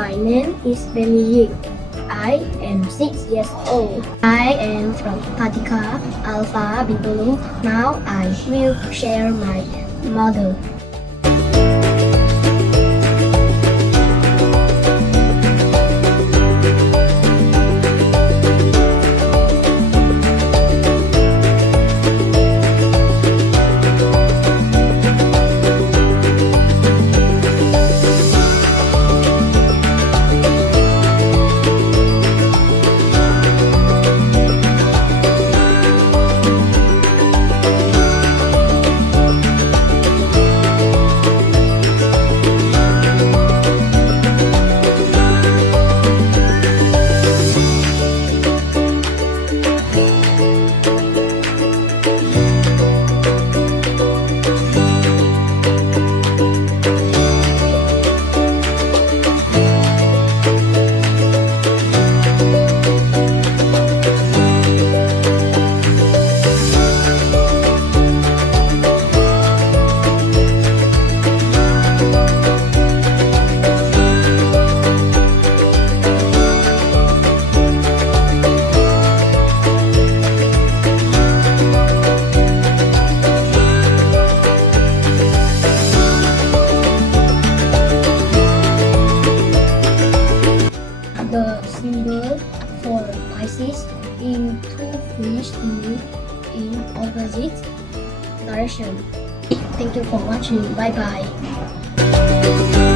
My name is Yiik. I am 6 years old. I am from particle alpha Bintulu. Now I will share my model. The symbol for Pisces in two fish move in opposite direction. Thank you for watching. Bye bye.